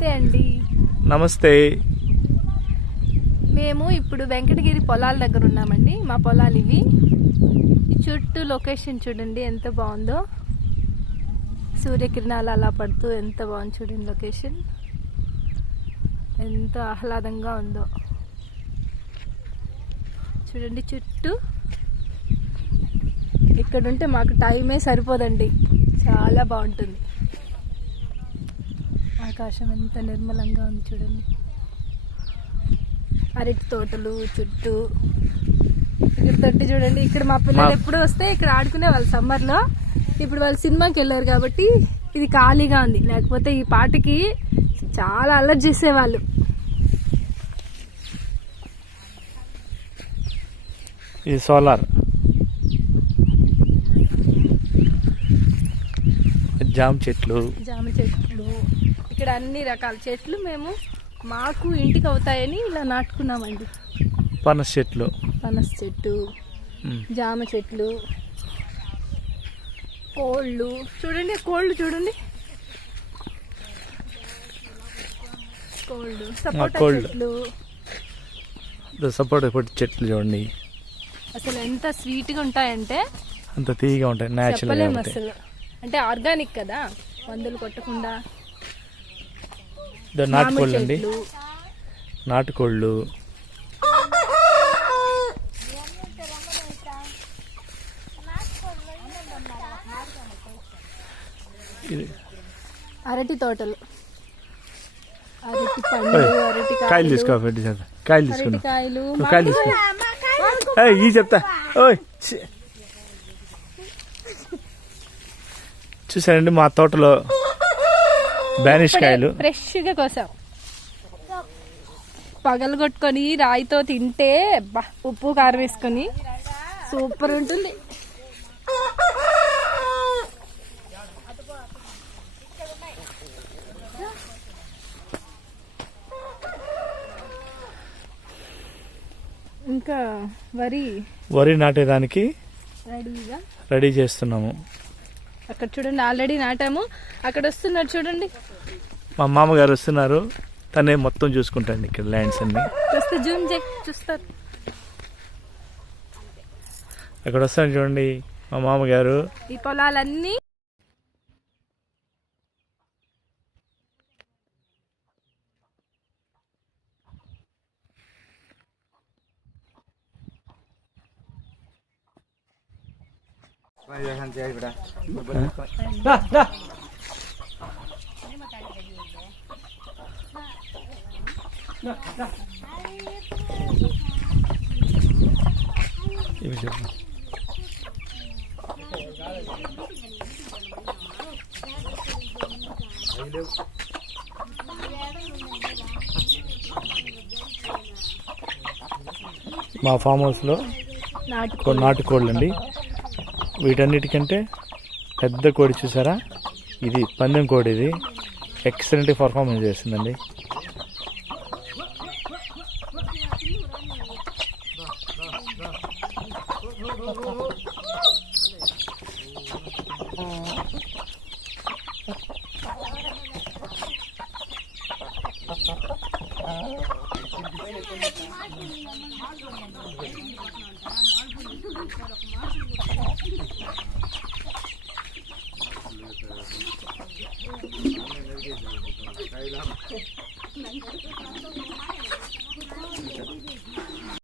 నమస్తే అండి. నమస్తే. మేము ఇప్పుడు వెంకటగిరి పొలాల దగ్గర ఉన్నామండి. మా పొలాలు ఇవి. ఈ చుట్టూ లొకేషన్ చూడండి ఎంత బాగుందో. సూర్యకిరణాలు అలా పడుతూ ఎంత బాగుంది చూడండి. లొకేషన్ ఎంత ఆహ్లాదంగా ఉందో చూడండి. చుట్టూ ఇక్కడ ఉంటే మాకు టైమే సరిపోదండి. చాలా బాగుంటుంది. ఆకాశం ఎంత నిర్మలంగా ఉంది చూడండి. అరటి తోటలు చుట్టూ. ఇక్కడ తొట్టి చూడండి. ఇక్కడ మా పిల్లలు ఎప్పుడు వస్తే ఇక్కడ ఆడుకునే వాళ్ళు సమ్మర్లో. ఇప్పుడు వాళ్ళు సినిమాకి వెళ్ళారు కాబట్టి ఇది ఖాళీగా ఉంది. లేకపోతే ఈ పాటకి చాలా అలర్ట్ చేసేవాళ్ళు. ఇది సోలార్. జామ చెట్లు ఇక్కడ అన్ని రకాల చెట్లు మేము మాకు ఇంటికి అవుతాయని ఇలా నాటుకున్నామండి. పనస చెట్లు, జామ చెట్లు, కోళ్ళు చూడండి. సపోటా చెట్లు చూడండి. అసలు ఎంత స్వీట్ గా ఉంటాయంటే అంత తీయగా ఉంటాయి. చెప్పలేము అసలు. అంటే ఆర్గానిక్ కదా, మందులు కొట్టకుండా. నాటుకోళ్ళు అండి. నాటుకోళ్ళు, అరటి తోటలు, అరటి పండ్లు, కాయలు తీసుకున్నా. ఈ చెప్తా. చూసారండి మా తోటలో బానిష్ కాయలు ఫ్రెష్ గా కోసాం. పగలు కొట్టుకొని రాయితో తింటే ఉప్పు కారం వేసుకొని సూపర్ ఉంటుంది. ఇంకా వరి నాటేదానికి రెడీ చేస్తున్నాము. అక్కడ చూడండి ఆల్రెడీ నాటాము. అక్కడ వస్తున్నారు చూడండి. మా మామగారు వస్తున్నారు. తనే మొత్తం చూసుకుంటాండి ఇక్కడ ల్యాండ్స్ అన్ని. జూమ్ చూస్తారు. అక్కడ వస్తాను చూడండి మా మామగారు. ఈ పొలాలన్నీ మా ఫామ్ హౌస్లో నాటుకోళ్ళు అండి. వీటన్నిటికంటే పెద్ద కోడి చూసారా, ఇది పందెం కోడి. ఇది ఎక్సలెంట్ పర్ఫార్మెన్స్ చేస్తుందండి.